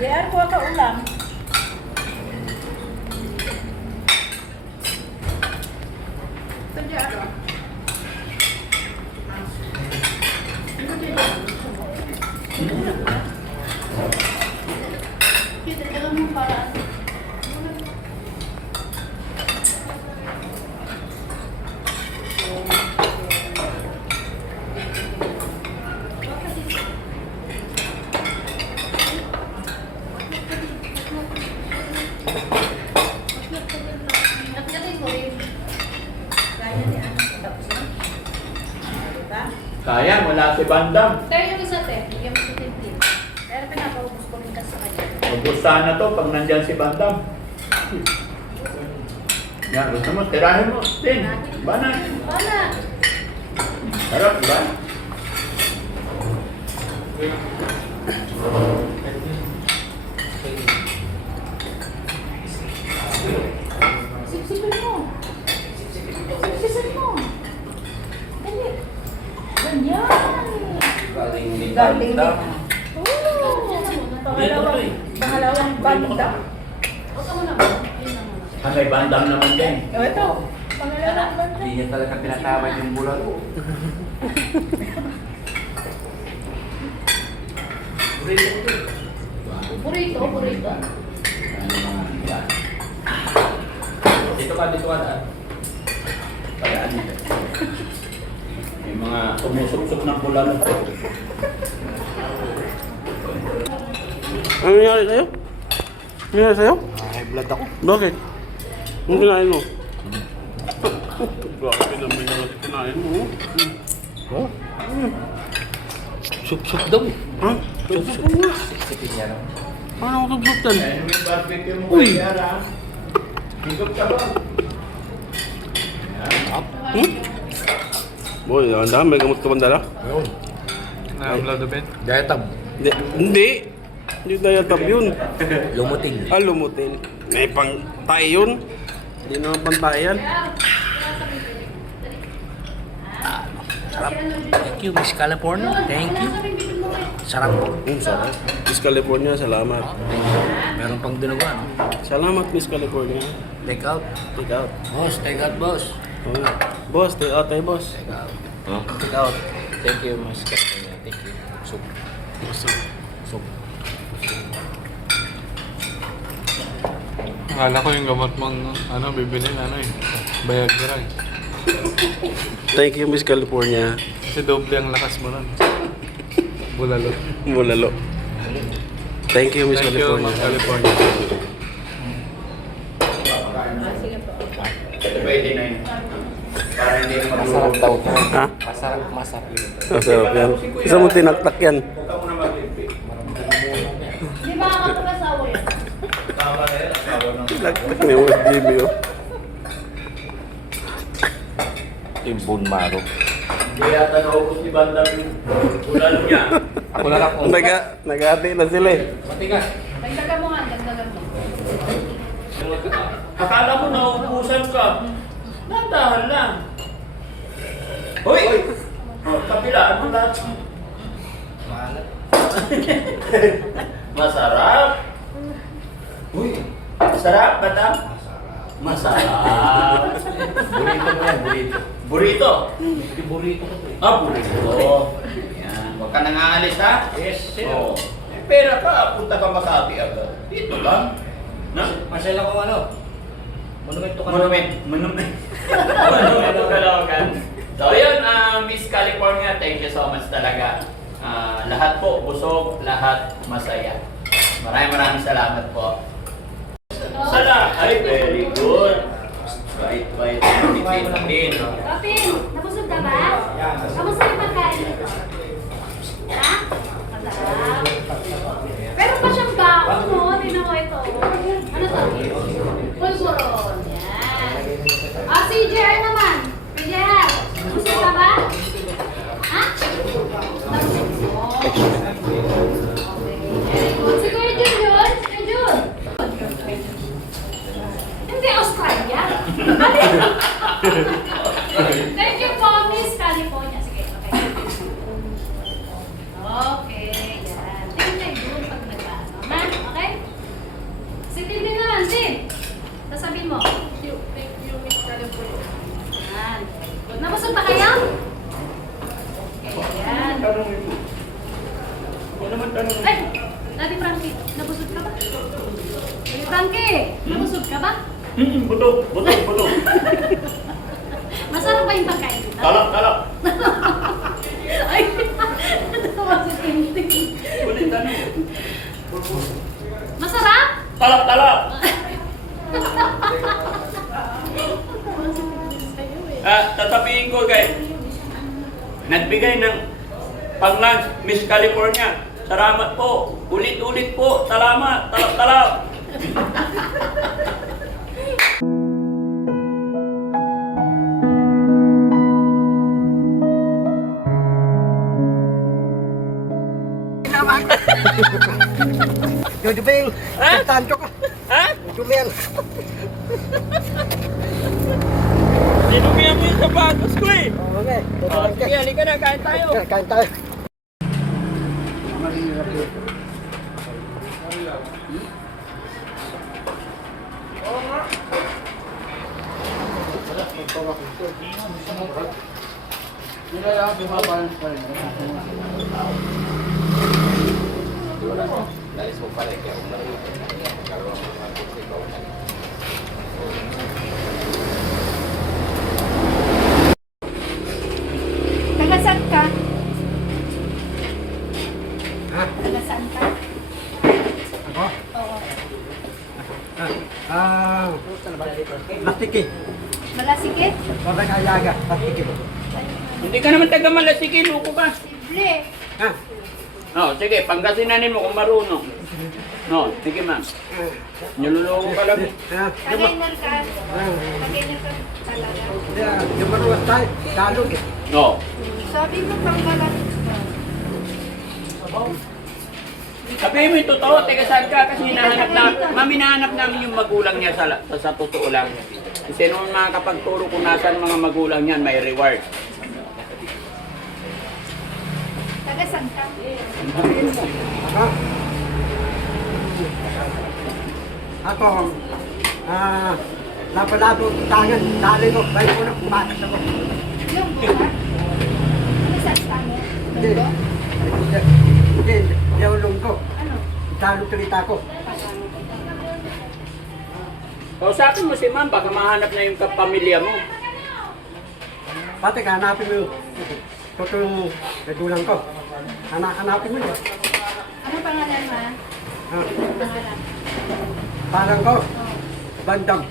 JR, kuha ka ulam. Ito JR, oh. Kita ka mo para. Sayang, wala si Bandam. Tayo yung isa, te. Bigyan mo si Tintin. Pero pinapaubos ko rin kasi sa kanya. Ubus sana to pag nandyan si Bandam. Yan, gusto mo, tirahin mo. Tin, banat. Banat. Sarap, diba? Sipsipin mo. Sipsipin mo. Dali. Ganyan. Galing Bandam. Pangalawang bandam. Ah, May Bandam naman din. Ito. Pangalawang bandam. Hindi niya talaga pinatawad yung bulat. Burrito. Dito ka na. Kayaan nito. May mga tumusok-sok ng bulalo. Ano nangyari sa'yo? Ano nangyari sa'yo? High blood ako. Bakit? Ano kinain mo? Grabe naman yung kinain mo. Oh? Sup-sup daw. Ha? Sup-sup nga. Sipin niya lang. Paano ako sup-sup yan? Ayun yung barbecue mo Uy! kaya ha. Higop ka ba? Hmm? Boy, ang dami. May gamot ka bang dala? Ayun. Nabladobet? Diatab. Hindi. Hindi diatab yun. Lumuting. Lumutin. May pang-tae yun. Hindi naman pang-tae yan. Sarap. Thank you, Miss California. Thank you. Sarap. Sarap. Miss California, salamat. Meron pang dinuguan. Salamat, Miss California. Take out. Take out. Boss, take out, boss. Oh, boss, take out tayo, boss. Take out. Take out. Thank you, Miss California. Thank you. Soup. Soup. Akala ko yung gamot mong bibilin Viagra eh. Thank you, Miss California. Kasi doble ang lakas mo nun. Bulalo. Mulalo. Thank you, Miss Thank you, California. Miss California. Ito pwede na yun. Para hindi Masarap daw. Ha? Masarap. Masarap yan. Isa mo tinaktak yan. Huwag ka muna mag-limpit. Di ba makapag-asawa yan? Tama na yan, asawa ng... Tinaktak ni Wad Jimmy, oh. Yung bone marrow. Hindi yata naubos ni Bandam yung bulalo niya. Ako na lang. Nag-ati na sila eh. Matigas. Dagdagan mo nga, dagdagan mo. Akala mo nauubusan ka. Nandahan lang. Hoy! Kapilaan mo lahat. Masarap. Uy! Masarap, Bandam? Masarap. Burrito mo yan, burrito. Burrito. Hindi burrito ko eh. Burrito. Yan. Huwag ka nang aalis, ha? Yes, sir. Oo. May pera ka, punta ka Makati agad. Dito lang. Na? Marcel ako Monumento ka. Monument. Monument Caloocan. So yun, Miss California, thank you so much talaga. Lahat po, busog, lahat masaya. Maraming salamat po. Sala! Ay, very good. Bait-bait. Bait-bait. Kapin, nabusog ka ba? Kamusta yung pagkain? Ha? Masarap. Pero pa siyang baon mo, tinan mo ito. Ano to? Pulburon. Yan. Si JR naman. JR, nabusog ka ba? Ha? Nabusog mo. Okay. Si Kuya Jun yun? Si Kuya Jun. Hindi Australia. Ano? Nabusog ba kayo? Ayan. Ay! Daddy Frankie, nabusog ka ba? Daddy Frankie, nabusog ka ba? Buto. Masarap ba yung pagkain dito? Talak. Ay! Natawa si Tintin. Ulit ano? Masarap? Talak. Natawa si Tintin sa'yo eh. Tatapiin ko guys. Nagbigay ng pang-lunch, Miss California. Salamat po. Ulit-ulit po. Salamat. Talak. Jojo Bing, Ha? tanto ka. Ha? Jumian. Sinumihan mo yung sapatos ko eh. Okay, Sige, halika na. Kain tayo. kain tayo. Taga saan ka? Ha? Taga saan ka? Ako? Oo. Plastiki. Malasike? Babay ka alaga, plastiki. Hindi ka naman taga Malasiki. Luko ka. Simple. Ha? No, sige. Pangasinanin mo kung marunong. No, sige ma'am. Niluloko ka lang. Ha? Tagayner ka. Tagayner ka talaga. Yung maruwas tayo, talog eh. No. Sabi mo panggalan. Sabihin mo yung totoo, teka saan ka kasi hinahanap namin yung magulang niya sa totoo lang. Kasi noon makakapagturo kung nasaan mga magulang niyan, may reward. Taga saan ka? Ako? Ako, lapalabo, tangan, tali ko, bayo ko na pumakas ako. Yung buka? Ano saan ka mo? Hindi, Lunggo? hindi, yung lungko. Ano? Talo tulita ko. Kausapin mo si ma'am, baka mahanap na yung kapamilya mo. Pati hanapin mo yung totoong nagulang ko. Hanapin mo yun. Ano pangalan mo? Ha? Pangalan? Parang ko, bandang.